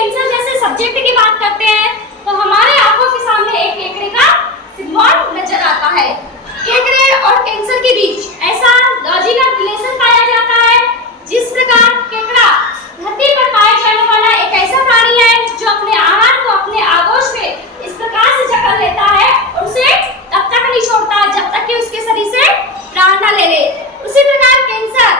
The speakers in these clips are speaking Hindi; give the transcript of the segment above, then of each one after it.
कैंसर जैसे सब्जेक्ट की बात करते हैं तो हमारे आंखों के सामने एक केकड़े का सिंबल नजर आता है। केकड़े और कैंसर के बीच ऐसा लॉजिकल रिलेशन पाया जाता है जिस प्रकार केकड़ा धरती पर पाया जाने वाला एक ऐसा प्राणी है जो अपने आहार को अपने आगोश में इस प्रकार से जकड़ लेता है और उसे तब तक नहीं छोड़ता जब तक कि उसके शरीर से प्राण न ले ले। उसी प्रकार कैंसर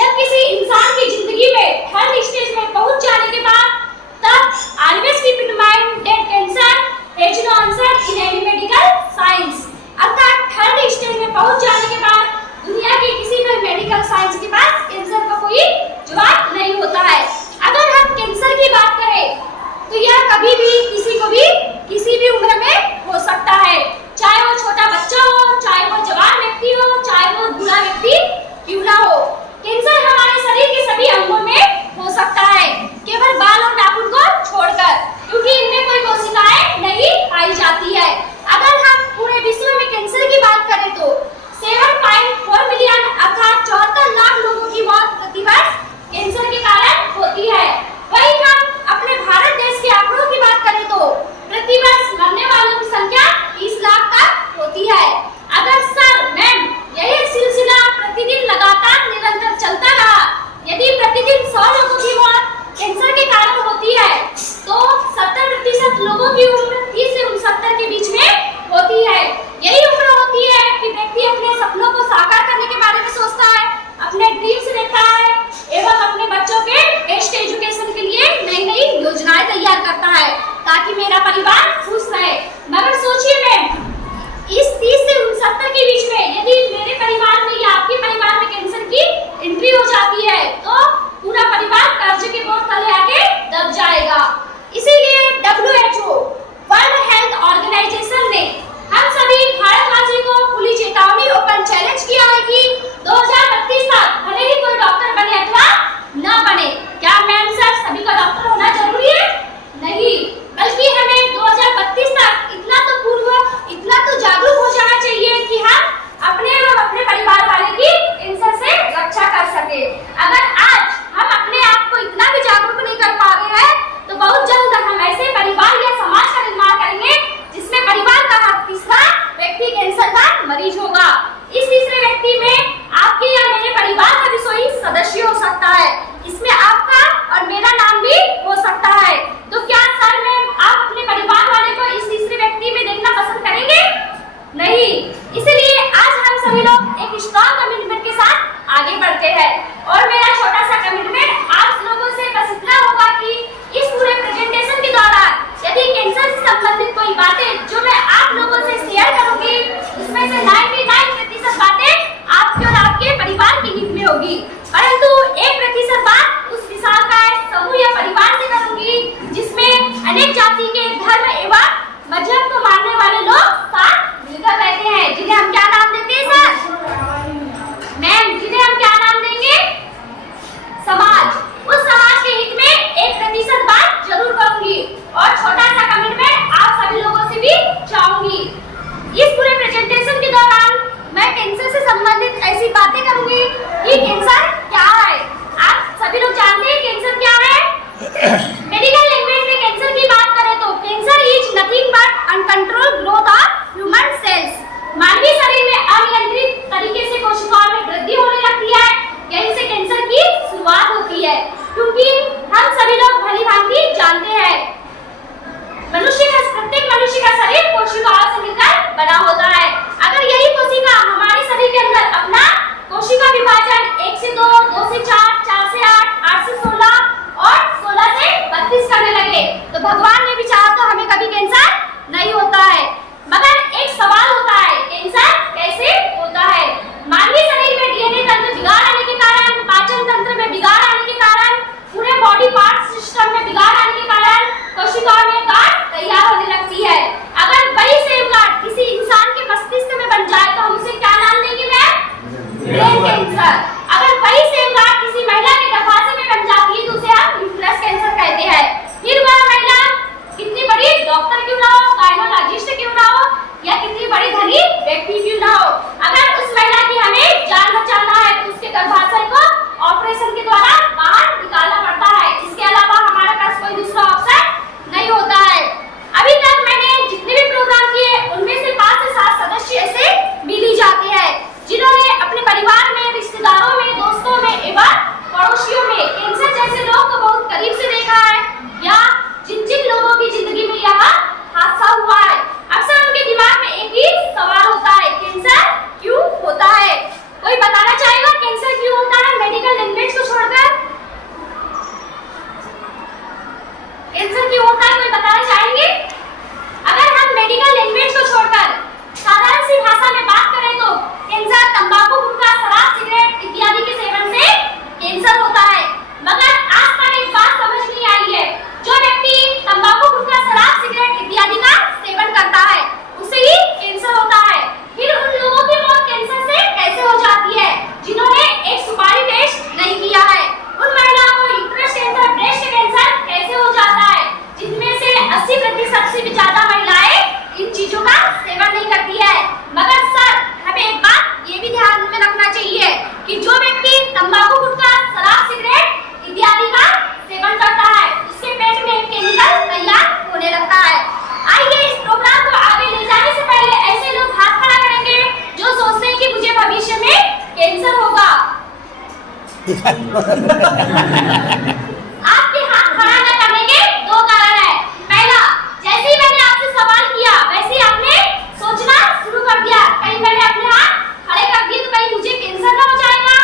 जब किसी इंसान की जिंदगी में थर्ड स्टेज में पहुंच जाने के बाद तब always keep in mind that cancer has no answer in any medical science. अर्थात थर्ड स्टेज में पहुंच जाने के बाद दुनिया के किसी भी मेडिकल साइंस के पास कैंसर का कोई जवाब नहीं होता है। अगर हम कैंसर की बात करें तो यह कभी भी किसी को भी किसी भी उम्र में हो सकता है, चाहे वो छोटा बच्चा हो, चाहे वो जवान व्यक्ति हो, चाहे वो बूढ़ा व्यक्ति क्यों ना हो। कैंसर हमारे शरीर के सभी अंगों में हो सकता है, केवल बाल और नाखून को छोड़कर, क्योंकि इनमें कोई कोशिकाएं नहीं पाई जाती है। अगर हम पूरे विश्व में कैंसर की बात करें तो 7.4 मिलियन अर्थात 74 लाख लोगों की मौत प्रति वर्ष कैंसर के कारण होती है। वहीं हम अपने भारत देश के आंकड़ों की बात करें तो प्रति वर्ष मरने वालों की संख्या 30 लाख तक होती है। अगर सर मैम यही सिलसिला प्रतिदिन लगातार निरंतर चलता रहा, यदि प्रतिदिन 100 लोगों की मौत कैंसर के कारण होती है तो 70% लोगों की उम्र 30 से 69 के बीच में होती है। यही उम्र होती है कि व्यक्ति अपने सपनों को साकार करने के बारे में सोचता है, अपने ड्रीम्स देखता है एवं अपने बच्चों के बेस्ट एजुकेशन के लिए नई नई योजनाएं तैयार करता है ताकि मेरा परिवार खुश रहे। मगर सोचिए मैम, इस 30 से 69 के बीच में यदि मेरे परिवार में या आपके परिवार में कैंसर की एंट्री हो जाती है तो पूरा परिवार कर्ज के बोझ तले आके दब जाएगा। इसीलिए WHO वर्ल्ड हेल्थ ऑर्गेनाइजेशन ने हम सभी भारतवासी को खुली चेतावनी ओपन चैलेंज किया है कि 2032 तक भले ही कोई डॉक्टर बने अथवा न बने, क्या मैम सर सभी का डॉक्टर होना जरूरी है? नहीं, बल्कि हमें 2032 तक इतना तो जागरूक हो जाना चाहिए कि हम अपने और अपने परिवार वाले की कैंसर से रक्षा कर सके। अगर आज हम अपने आप को इतना भी जागरूक नहीं कर पा रहे हैं तो बहुत जल्द हम ऐसे परिवार या समाज का निर्माण करेंगे जिसमें परिवार का हर तीसरा व्यक्ति कैंसर का मरीज होगा। इस तीसरे व्यक्ति में आपके या मेरे परिवार का भी कोई सदस्य हो सकता है, इसमें आपका और मेरा नाम भी हो सकता है। तो क्या सर मैम आप अपने परिवार वाले को इस तीसरे व्यक्ति में देखना पसंद करेंगे? नहीं। इसलिए आज हम सभी लोग एक स्ट्रॉन्ग कमिटमेंट के साथ आगे बढ़ते हैं और मेरा छोटा सा कमिटमेंट आप लोगों से बस इतना होगा कि इस पूरे प्रेजेंटेशन के दौरान यदि कैंसर से संबंधित कोई बातें जो मैं आप लोगों से शेयर करूंगी उसमें से 99% बातें आपके और आपके परिवार के हित में होगी, परंतु 1% बात उस विशालकाय समूह या परिवार से करूंगी जिसमें अनेक जाति के धर्म एवं मजहब को मानने वाले लोग साथ मिलकर रहते हैं, जिन्हें हम क्या नाम देते हैं सर? मैम जिन्हें हम क्या नाम देंगे? समाज। उस समाज के हित में 1% बात जरूर करूंगी और छोटा सा कमिटमेंट आप सभी लोगों से भी चाहूंगी। इस पूरे प्रेजेंटेशन के दौरान मैं कैंसर से संबंधित ऐसी बातें करूंगी कि कैंसर क्या है। आप सभी लोग जानते हैं कैंसर क्या है? मेडिकल लैंग्वेज में कैंसर की बात करें तो cancer is nothing but uncontrolled growth of human cells. मानवीय शरीर में अनियंत्रित तरीके से कोशिकाओं में वृद्धि होने लगती है, यहीं से कैंसर की शुरुआत होती है। क्योंकि हम सभी लोग भली भांति जानते हैं प्रत्येक मनुष्य का शरीर कोशिकाओं से मिलकर बना होता है। अगर यही कोशिका हमारे शरीर के अंदर अपना कोशिका विभाजन 1 से 2, 2 से 4, 4 से 8, 8 से 16 और 16 से 32 करने लगे तो भगवान ने भी चाहा तो हमें कभी कैंसर नहीं होता है। मगर एक सवाल होता है, कैंसर कैसे होता है? मानवीय शरीर में डीएनए तंत्र बिगाड़ आने के कारण, पाचन तंत्र में बिगाड़ आने के कारण, पूरे बॉडी पार्ट सिस्टम में बिगाड़ आने के कारण कोशिकाओं में गांठ तैयार होने लगती है। अगर वही सेम गांठ किसी इंसान के मस्तिष्क में बन जाए तो हम उसे क्या नाम देंगे मैम? Brain cancer. अगर वही सेम गांठ किसी महिला के गर्भाशय में बन जाती है तो उसे हम यूट्रस कैंसर कहते हैं। फिर वह महिला प्रतिशत से भी ज्यादा महिलाएं इन चीजों का सेवन नहीं करती है। मगर सर, हमें एक बात ये भी ध्यान में रखना चाहिए कि जो व्यक्ति तंबाकू, गुटखा, शराब, सिगरेट इत्यादि का सेवन करता है, उसके पेट में एक केमिकल तैयार होने लगता है। आइए इस प्रोग्राम को आगे ले जाने से पहले ऐसे लोग हाथ खड़ा करेंगे जो सोचते हैं कि मुझे भविष्य में कैंसर होगा। आपके हाथ खड़ा न करने के दो कारण है। पहला, जैसे ही मैंने आपसे सवाल किया वैसे ही आपने सोचना शुरू कर दिया, कहीं मैंने अपने हाथ खड़े कर दिए तो कहीं मुझे कैंसर ना हो जाएगा।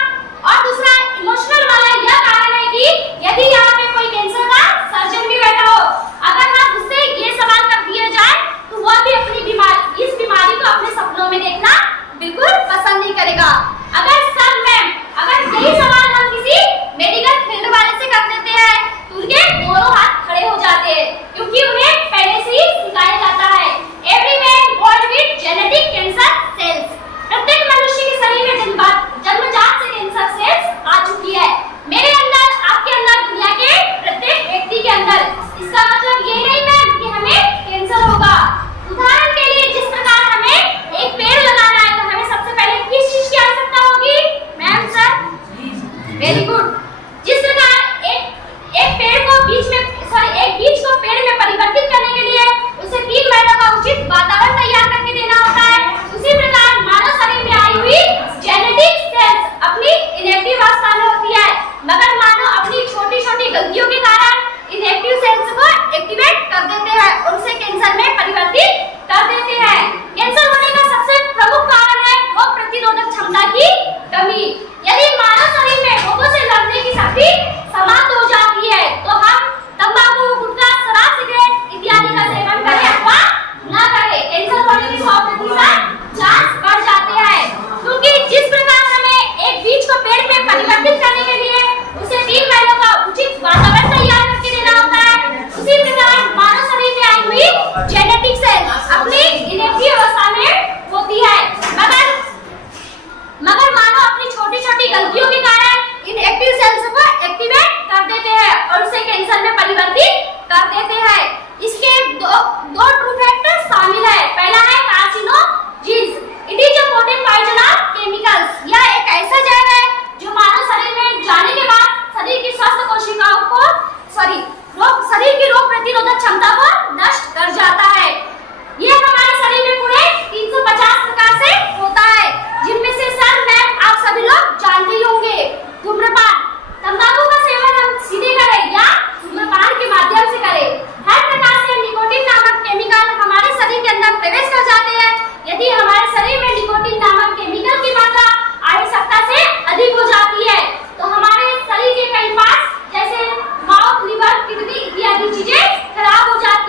और दूसरा इमोशनल वाला यह कारण है कि यदि यहाँ पे कोई कैंसर का सर्जन भी बैठा हो, अगर आप उससे ये सवाल कर दिया जाए तो वह भी अपनी बीमारी, इस बीमारी को अपने सपनों में देखना बिल्कुल पसंद नहीं करेगा। अगर सर मैम, अगर यही सवाल हम किसी मेडिकल फील्ड वाले से कर देते हैं तो उनके दोनों हाथ खड़े हो जाते हैं, क्योंकि उन्हें पहले से ही सिखाया जाता है every man born with genetic cancer cells. प्रत्येक मनुष्य के शरीर में जन्मजात से कैंसर सेल्स आ चुकी है। मेरे अंदर, आपके अंदर, दुनिया के प्रत्येक व्यक्ति के अंदर। इसका मतलब ये नहीं मैम कि हमें कैंसर होगा। उदाहरण के लिए, जिस प्रकार हमें एक पेड़ लगाना है तो हमें सबसे पहले किस चीज की आवश्यकता होगी? Ma'am sir, very good. जिस प्रकार एक पेड़ को एक बीज को पेड़ में परिवर्तित करने के लिए उसे 3 महीनों का उचित वातावरण तैयार करके देना होता है, उसी प्रकार मानव शरीर में आई हुई जेनेटिक सेल्स अपनी इनएक्टिव अवस्था में होती है, मगर मानव अपनी छोटी छोटी गलतियों के कारण इनएक्टिव सेल्स को एक्टिवेट कर देते हैं और उसे कैंसर में परिवर्तित कर देते हैं। कैंसर होने का सबसे प्रमुख कारण है रोग प्रतिरोधक क्षमता की कमी। यदि मानव शरीर में रोगों से लड़ने की शक्ति समाप्त हो जाती है तो हम तंबाकू, गुटखा, शराब, सिगरेट इत्यादि का सेवन करें अथवा न करें, कैंसर होने की 100% चांस बढ़ जाते हैं। क्योंकि जिस प्रकार हमें एक बीज को पेड़ में परिवर्तित करने के लिए उसे 3 महीनों का उचित वातावरण तैयार करके देना होता है, उसी प्रकार मानव शरीर में आई हुई जेनेटिक सेल अपनी इनएक्टिव अवस्था में होती है, मगर मानव अपनी छोटी छोटी गलतियों के कारण इन एक्टिव सेल्स को एक्टिवेट कर देते हैं और उसे कैंसर में परिवर्तित कर देते हैं। इसके दो ट्रू फैक्टर शामिल है। पहला है carcinogens. It is a potent poison of chemicals. यह एक ऐसा जहर है जो मानव शरीर में जाने के बाद शरीर की स्वस्थ कोशिकाओं को शरीर की रोग प्रतिरोधक क्षमता को नष्ट कर जाता है। यह हमारे शरीर में पूरे 350 प्रकार से होता है, जिनमें से सर मैम आप सभी लोग जानते ही होंगे। धूम्रपान, तंबाकू का सेवन हम सीधे करें या धूम्रपान के माध्यम से करें, हर प्रकार से निकोटीन नामक केमिकल हमारे शरीर के अंदर प्रवेश कर जाते हैं। यदि हमारे शरीर में निकोटीन नामक केमिकल की मात्रा आवश्यकता से अधिक हो जाती है तो हमारे शरीर के कई पार्ट्स जैसे माउथ, लिवर, किडनी इत्यादि चीजें खराब हो जाती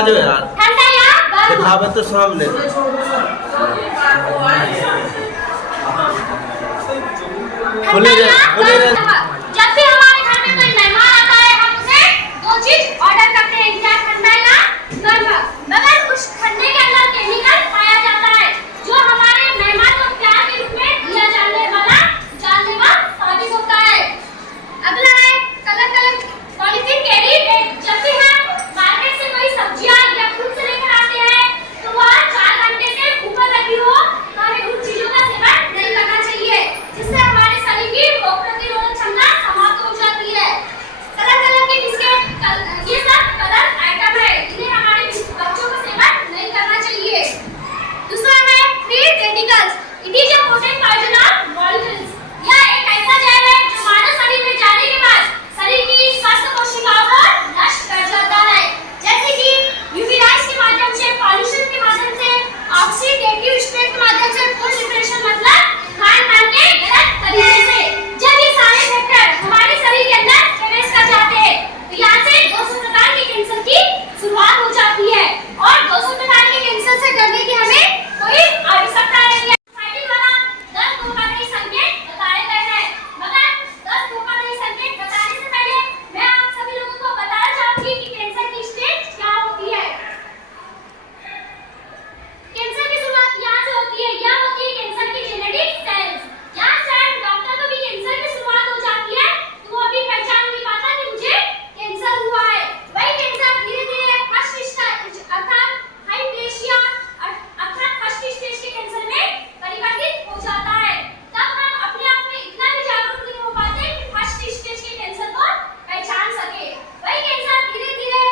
दिखा दो यार, ठंडा या गर्म? दिखावे तो सामने। ठंडा या गर्म? जब भी हमारे घर में कोई मेहमान आता है हम उसे दो चीज ऑर्डर करते हैं, क्या ठंडा या गर्म। मगर उस ठंडे के अंदर केमिकल पाया जाता है जो हमारे मेहमान को प्यार के रूप में दिया जाने वाला जानलेवा साबित होता है। अगला है colour colour polythene carry bag. जब भी हम मार्केट से कोई सब्जियां या फ्रूट से लेकर आते हैं तो वह 4 घंटे से ऊपर रखी हो तो हमें उन चीजों का सेवन नहीं करना चाहिए, जिससे हमारे शरीर की रोग प्रतिरोधक क्षमता समाप्त हो जाती है। कलर कलर के बिस्किट ये सब कलर आइटम है, इन्हें हमारे बच्चों को सेवन नहीं करना चाहिए। दूसरा है free radicals. It is a potent poison of molecules. यह एक ऐसा जहर है जो मानव शरीर में जाने के बाद शरीर की स्वस्थ कोशिकाओं को नष्ट कर जाता है, जैसे कि यूवी राइज के माध्यम से, पॉल्यूशन के माध्यम से, ऑक्सीडेटिव स्ट्रेस के माध्यम से, फूड डिप्रेशन मतलब खान-पान के गलत तरीके से। जब ये सारे फैक्टर हमारे शरीर के अंदर प्रवेश कर जाते हैं तो यहाँ से 200 प्रकार के कैंसर की शुरुआत हो जाती है और 200 प्रकार के कैंसर से डरने की हमें कोई आवश्यकता नहीं है। सोसाइटी द्वारा 10 धोखाधड़ी संकेत बताए गए हैं, मगर 10 धोखाधड़ी संकेत बताने से पहले मैं आप सभी लोगों को बताना चाहूंगी कि कैंसर की स्टेज क्या होती है। कैंसर की शुरुआत यहाँ से होती है, यह होती है कैंसर की जेनेटिक सेल्स। यहाँ से डॉक्टर को भी कैंसर की शुरुआत हो जाती है तो वो अभी पहचान नहीं पाता कि मुझे कैंसर हुआ है। वही कैंसर धीरे धीरे फर्स्ट स्टेज अर्थात हाइप्लेशिया अर्थात फर्स्ट स्टेज के कैंसर में परिवर्तित हो जाता है। तब हम अपने आप में इतना भी जागरूक नहीं हो पाते कि फर्स्ट स्टेज के कैंसर को पहचान सके। वही कैंसर धीरे धीरे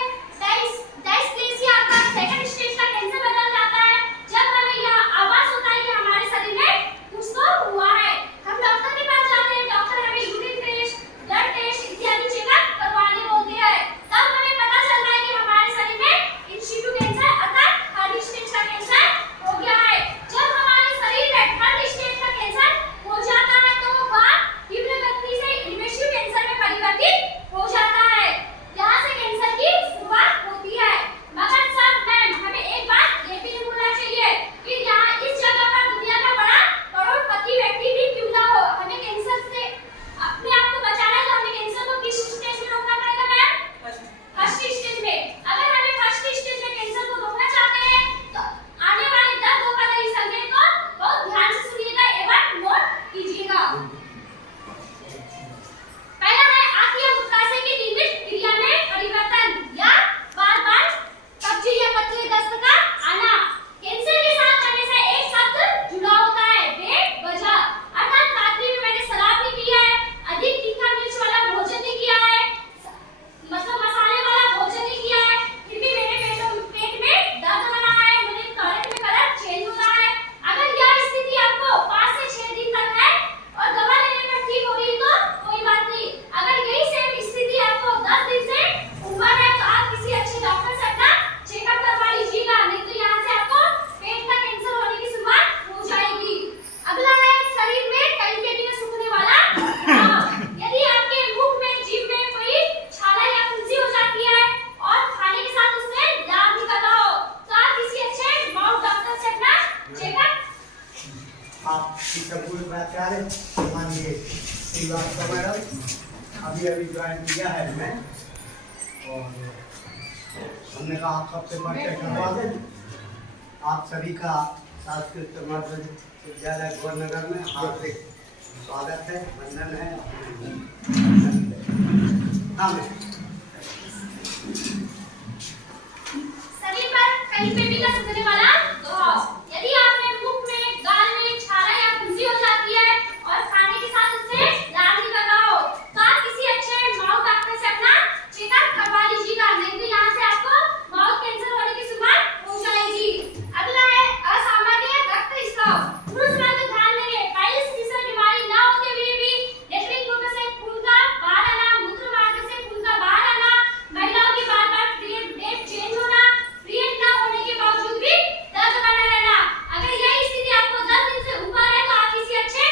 डायस्प्लेसिया अर्थात सेकंड स्टेज का कैंसर बदल जाता है, जब हमें यह आभास होता है कि हमारे शरीर में कुछ तो हुआ है। हम डॉक्टर के पास जाते हैं, डॉक्टर हमें यूरिन टेस्ट, ब्लड टेस्ट इत्यादि चेकअप करवाने बोलते हैं। तब हमें पता चलता है कि हमारे शरीर में इन सिटू कैंसर अर्थात थर्ड स्टेज का कैंसर हो गया है। जब हमारे शरीर में थर्ड स्टेज का कैंसर हो जाता है तो वह तीव्र गति से इन्वेसिव कैंसर में परिवर्तित हो जाता है। यहाँ से कैंसर की शुरुआत होती है। मगर सर मैम हमें एक बात ये भी नहीं भूलना चाहिए कि यहाँ इस जगह पर दुनिया का बड़ा करोड़पति व्यक्ति भी क्यों ना हो, हमें कैंसर से अपने आप को बचाना है तो हमें कैंसर को किस स्टेज में रोकना पड़ेगा मैम? फर्स्ट स्टेज में। अगर हमें फर्स्ट स्टेज में कैंसर को रोकना चाहते हैं तो आने वाले 10 धोखाधड़ी संकेत को बहुत ध्यान से सुनिएगा एवं नोट कीजिएगा। पहला है आंखियों मुक्कासे की नियमित क्रिया में परिवर्तन या बार-बार कब्जी या पतले दस्त का आना। कैंसर के साथ करने से एक शब्द जुड़ा होता है, बेवजह। अर्थात रात्रि में मैंने शराब नहीं पी है, अधिक तीखा मिर्च वाला भोजन नहीं किया है, मतलब मसाले वाला भोजन नहीं किया है, फिर भी मेरे पेट में दर्द बना है, मुझे टॉयलेट में कलर चेंज हो रहा है। अगर यह स्थिति आपको 5 से 6 दिन तक है और दवा लेने पर ठीक हो रही है तो कोई बात नहीं। अगर यही सेम स्थिति आपको 10 दिन से ऊपर है तो आप किसी अच्छे डॉक्टर से अपना चेकअप करवा लीजिएगा, नहीं तो यहाँ से आपको पेट का कैंसर होने की शुरुआत हो जाएगी। अगला है शरीर में कई पेटी में सूखने वाला घाव। यदि आपके मुख में, जीभ में कोई छाला या फुंसी हो जाती है और खाने के साथ उसमें लार निकल रहा हो तो आप किसी अच्छे माउथ डॉक्टर से अपना चेकअप। आप चित्रकूट प्राचार्य माननीय श्रीवास्तव मैडम अभी ज्वाइन किया है मैं, और हमने कहा आप सबसे परिचय करवा दें। आप सभी का संस्कृत मध्य विद्यालय गोरनगर में हार्दिक स्वागत है, वंदन है। हाँ शरीर पर कहीं पे भी सूखने वाला घाव। यदि आपने मुख में, गाल में छाला या फुंसी हो जाती है और खाने के साथ उससे लार निकल रहा हो तो आप किसी अच्छे माउथ डॉक्टर से अपना चेकअप करवा लीजिएगा, नहीं तो यहाँ से आपको माउथ कैंसर होने की शुरुआत हो जाएगी। अगला है असामान्य रक्तस्राव। पुरुष वर्ग ध्यान देंगे, पाइल्स जैसी बीमारी ना होते हुए भी लेटरिन मूत्र से खून का बाहर आना, मूत्र मार्ग से खून का बाहर आना, महिलाओं की बार-बार पीरियड डेट चेंज होना, पीरियड ना होने के बावजूद भी दर्द बना रहना। अगर यह स्थिति आपको 10 दिन से ऊपर है तो आप किसी अच्छे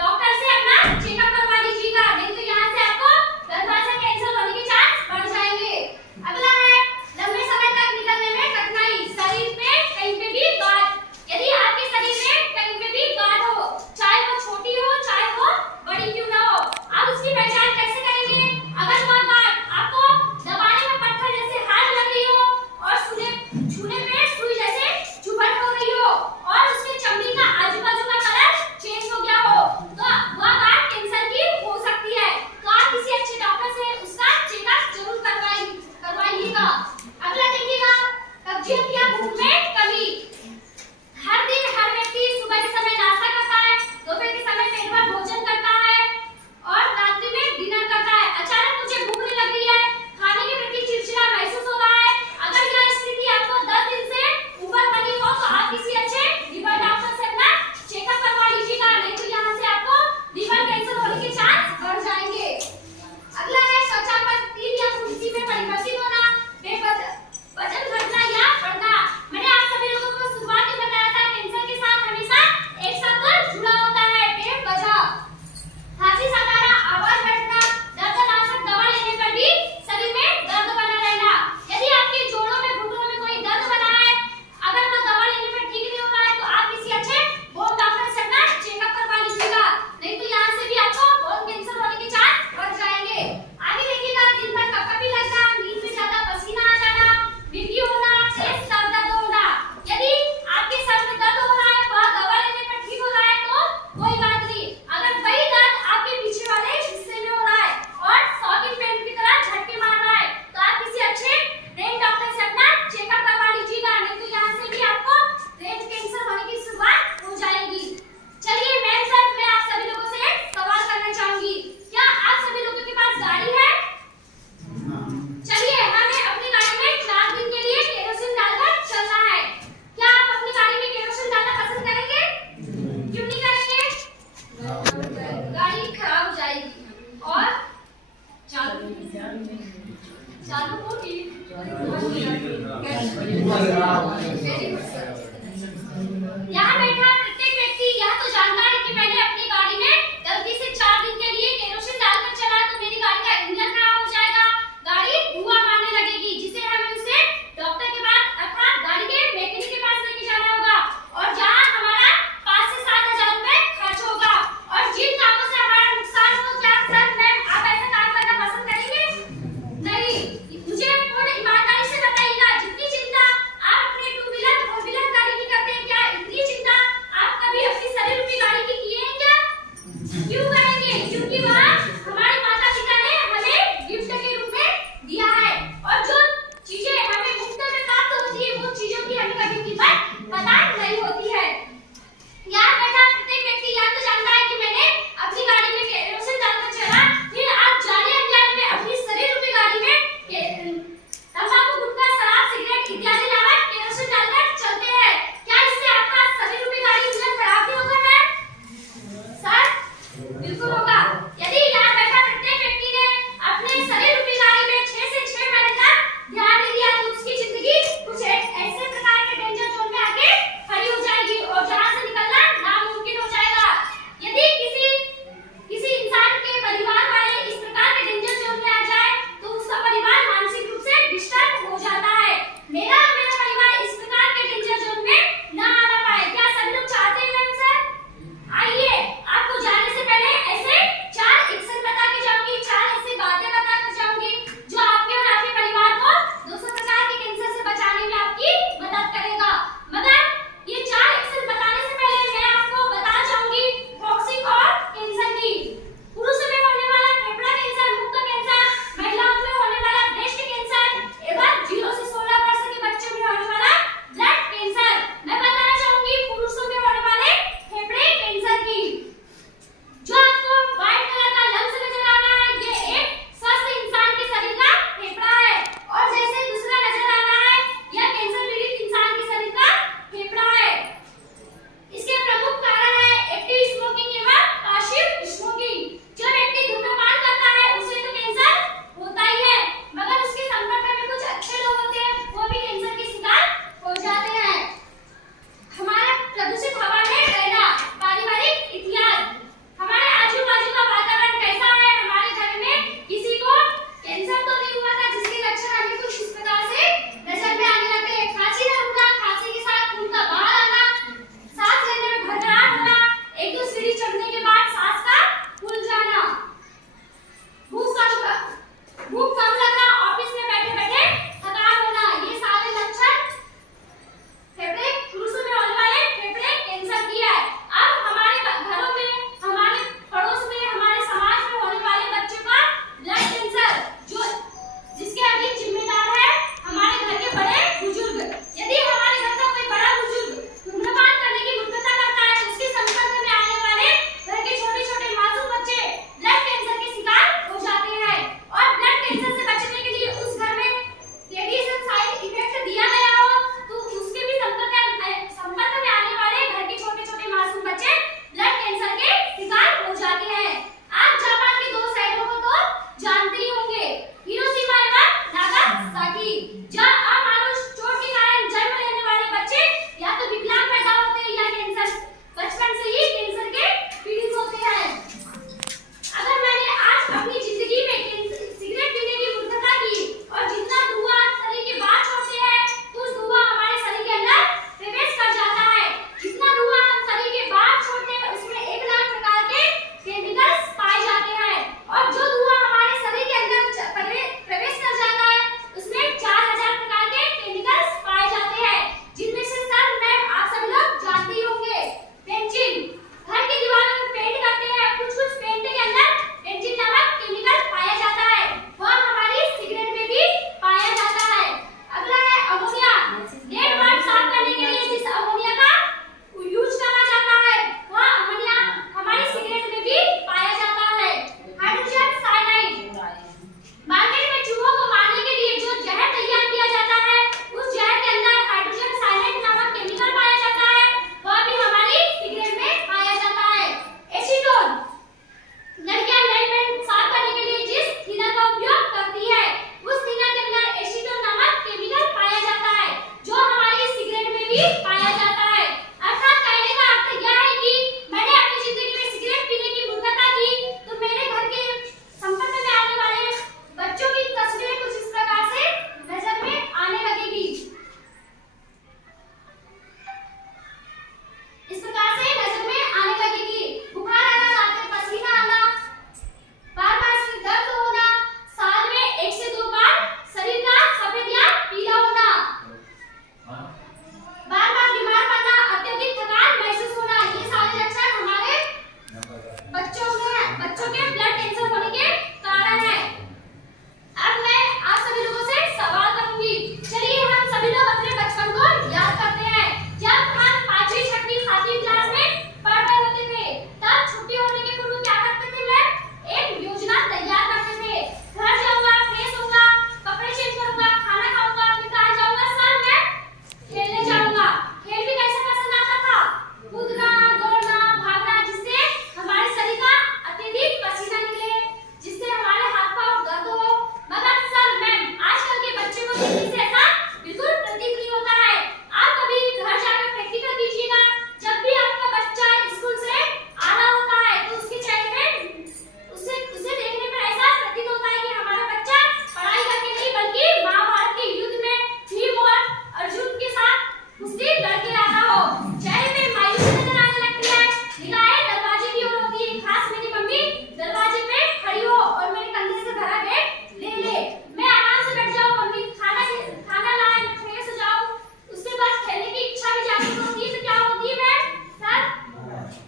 डॉक्टर से अपना चेकअप करवा लीजिएगा, नहीं तो यहाँ से आपको गर्भाशय कैंसर होने के चांस बढ़ जाएंगे। अगला है लंबे समय तक निकलने में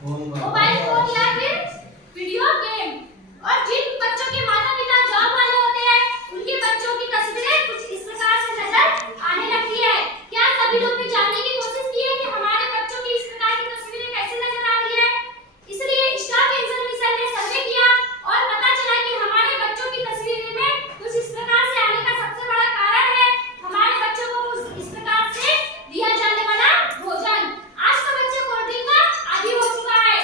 मोबाइल फोन या फिर वीडियो गेम। और जिन बच्चों के माता पिता जॉब वाले होते हैं उनके बच्चों की तस्वीरें कुछ इस प्रकार से नजर आने लगती है। क्या सभी लोग ने जानने की कोशिश की है कि हमारे बच्चों की इस प्रकार की तस्वीरें कैसे नजर आ रही है? इसलिए स्टार कैंसर मिशन ने सर्वे किया और पता चला कि हमारे बच्चों की तस्वीरें में कुछ इस प्रकार से आने का सबसे बड़ा कारण है हमारे बच्चों को कुछ इस प्रकार से दिया जाने वाला भोजन। आज का बच्चा कोल्ड ड्रिंक का आदी हो चुका है।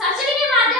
सर्जरी के माध्यम